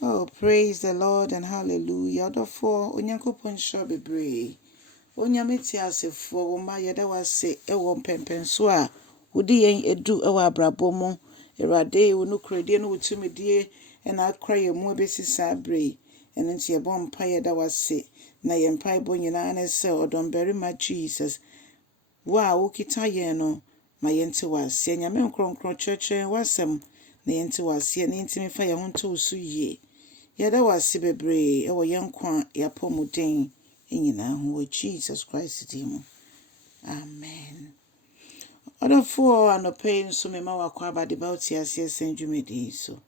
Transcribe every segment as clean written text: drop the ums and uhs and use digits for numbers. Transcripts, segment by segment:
Oh, praise the Lord and hallelujah. Therefore, Onyankopɔn shall be brave. Onyame ti asefo wo ma yɛda wase ɛwɔ mpɛmpɛnso a wodi yɛn edu ɛwɔ abrabɔ mu. Awurade wo no kuradie no wotumidie ɛna akora yɛn mu abesi saa bere. Ɛno nti yɛbɔ mpa yɛda wase na yɛn mpaebɔ nyinaa ne sɛ ɔdɔmbarima Jesus. Wo a wokita yɛn no ma yɛnte wase. Nyame nkronkron kyerɛkyerɛ wasɛm na yɛnte wase na yɛntimi fa yɛn ho nto so yie. Yɛda wase bebree ɛwɔ yɛn kwa yɛapɔ mu den nyinaa ho wɔ Jesus Christ din mu. Amen. Ɔdɔfoɔ anɔpa yi nso mema wakɔ abade ba wote aseɛ sɛn dwumadi so.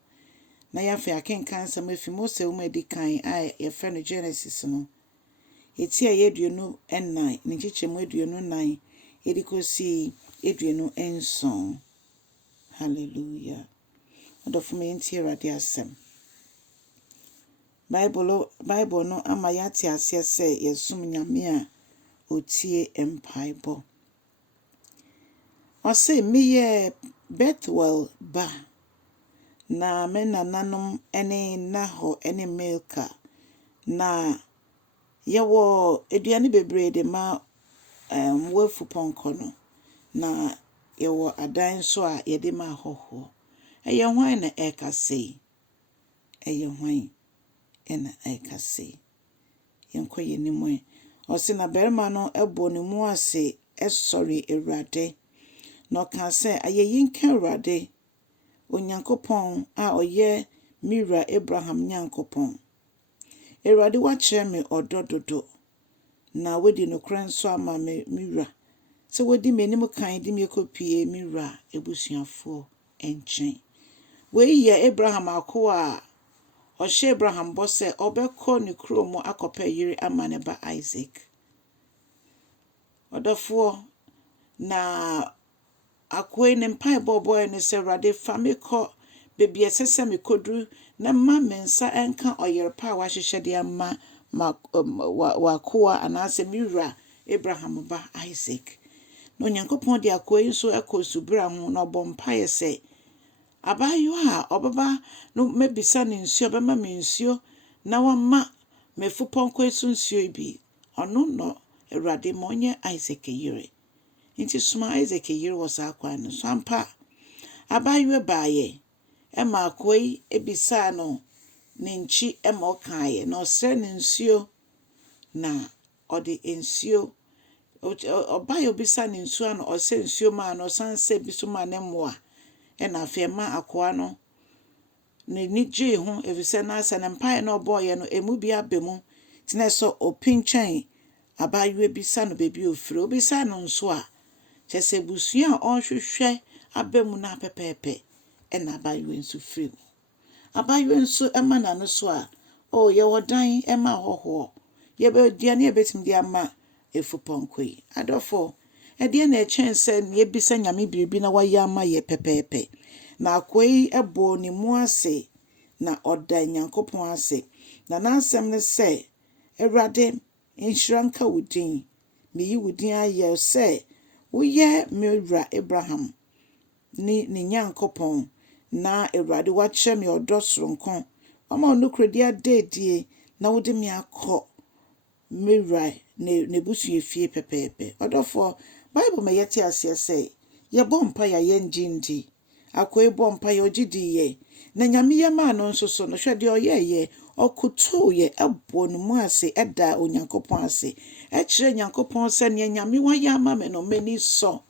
Na yɛafa akenkan nsɛm afi Mose wo mu adi kan a yɛfrɛ no Genesis no. Eti a yɛaduonu ɛnan, ne nkyekyɛmu aduonu nan, yɛde kɔsi aduonu nson. Hallelujah. Ɔdɔfo me ntie Awurade asɛm. Bible no ama yɛate aseɛ sɛ yɛsom Nyame a otie mpaebɔ. Ɔse meyɛ Bethuel ba na me nananom ne Nahor ne Milka na yɛwɔ aduane bebree de ma wafu pɔnkɔ no na yɛwɔ adan nso a yɛde ma ahɔhoɔ. Ɛyɛ hwan na ɛkasa yi? Ɛyɛ hwan na ɛkasa yi? Yɛnkɔ yɛnim. Ɔse na barima no ɛbɔ ne mu ase ɛsɔre Awurade na ɔka sɛ ayɛyi nka Awurade Onyankopɔn a ɔyɛ Mira Abraham Nyankopɔn. Awurade wakyerɛ me ɔdɔ dodo na wadi nokorɛ nso ama me Mira sɛ wadi m'anim kan de me kɔpie Mira ebusuafoɔ nkyɛn. Wei yɛ Abraham akoa a ɔhyɛ Abraham bɔ sɛ ɔbɛkɔ ne kurom mu akɔpɛ yere ama ne ba Isaac. Ɔdɔfoɔ na akoa ne mpaebɔ bɔɛ ne sɛ Awurade fa me kɔ beebi ɛsɛ sɛ me kɔduru na ma me nsa ɛnka ɔyere pa a wahyehyɛ de ama wakoa anaasɛ Mira Abraham ba Isaac. Na Onyankopɔn de akoa yi nso ɛkɔ subura ho na ɔbɔ mpaeɛ sɛ abaayewa a ɔbɛba no mɛbisa ne nsuo ɔbɛma me nsuo na wama mefupɔnkɔ yi so nsuo bi. Ɔno no Awurade ma ɔnyɛ Isaac yere. Nti soma Isaac yere wɔ saa kwan no so ampa. Abaayewa baayɛ ɛma akoa yi ebisa no ne nkyi ɛma ɔkaeɛ na ɔsrɛ ne nsuo na ɔde nsuo ɔbaayɛ obisa ne nsuo na ɔsɛ nsuo maa no ɔsan sɛ bi so maa ne mmoa ɛna afei ma akoa no ne ni gyee ho efisɛ na asɛ ne mpaeɛ na ɔbɔɔyɛ no emu bi aba mu tena sɛ ɔpinkyɛn abaayewa bisa no beebi ofiri obisa no nso a kyɛ sɛ busua a ɔhwehwɛ aba mu na pɛpɛɛpɛ ɛna abaayewa nso firi mu. Abaayewa nso ɛma n'ano so a yɛwɔ dan ɛma ahɔhoɔ yɛbɛ aduane yɛbɛtumi de ama efupɔnkɔ yi. Adɔfo ɛdeɛ na ɛkyɛn sɛ yɛbisa Nyame biribi na wayɛ ama yɛ pɛpɛɛpɛ. Na akoa yi ɛbɔ ne mu ase na ɔda Nyankopɔn ase. Na n'asɛm ne sɛ Awurade nhyira nka wo din. Meyi wo din ayɛ sɛ woyɛ Mira Abraham ne Nyankopɔn na Awurade wakyerɛ me ɔdɔ soronko. Ɔma ɔno kuradi adaadie na wode me akɔ Mira ne busua fie pɛpɛɛpɛ. Ɔdɔfo Bible ma yɛte aseɛ sɛ yɛbɔ mpa ya yɛngye ndi. Akoa yi bɔ mpa ya ɔgye diiɛ. Na Nyame yɛ maa no nso so no hwɛ deɛ ɔyɛɛyɛ ɔkotoo yɛ ɛbɔ ne mu ase ɛda Onyankopɔn ase. Ɛkyerɛ Nyankopɔn sɛ nea Nyame wayɛ ama me no m'ani sɔ.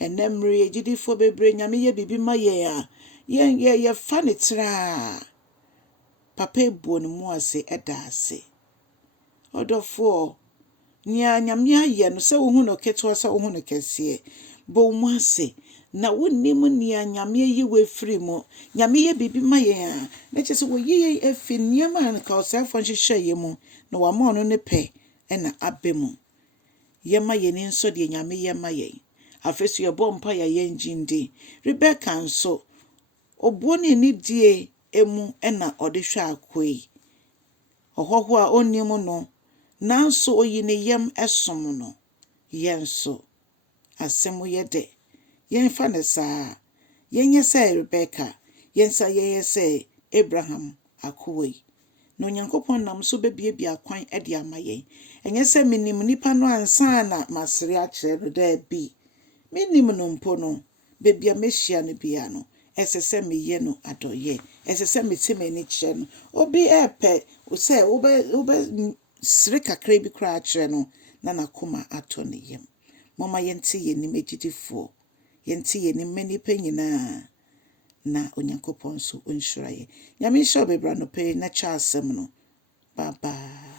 Ɛnɛ mmere yɛgyidifoɔ bebree Nyame yɛ biribi ma yɛn a yɛfa ne tiraa. Papa ɛbɔ ne mu ase ɛda ase. Ɔdɔfoɔ nea Nyame ayɛ no sɛ wohu no ketewa sɛ wohu no kɛseɛ bɔ mu ase na wonnim nea Nyame yi wafiri mu. Nyame yɛ biribi ma yɛn a na kyerɛ sɛ wɔyi yɛn afi nneɛma a nka ɔsɛefoɔ nhyehyɛ yɛn mu na wama ɔno ne pɛ ɛna aba mu. Yɛma yɛn nso deɛ Nyame yɛ ma yɛn. Afei so yɛbɔ mpa ya yɛngye ndi. Rebecca nso ɔbuo ne anidie emu ɛna ɔde hwɛ akoa yi. Ɔhɔho a ɔnnim no nanso oyi ne yam ɛsom no. Yɛn so asɛm yɛ dɛ. Yɛmfa ne saa. Yɛnyɛ sɛ Rebecca. Yɛnsa yɛyɛ sɛ Abraham akowa yi. Na Onyankopɔn nam so bebiebie akwan de ama yɛn. Ɛnyɛ sɛ menim nipa no ansa na masere akyerɛ no daabi. Menim no mpo no, bebia mehyia no bia no, ɛsɛ sɛ meyɛ no adɔyɛ. Ɛsɛ sɛ mete m'ani kyerɛ no. Obi ɛpɛ sɛ wobe sere kakra bi koraa akyerɛ no na nakoma atɔ ne yam. Mama yɛnte yɛnim agyidifoɔ. Yɛnte yɛnim manipa nyinaa. Na Onyankopɔn so onhyira yɛn. Nyame nhyɛ wo bebra no pɛ na kyɛ asɛm no. Bye bye.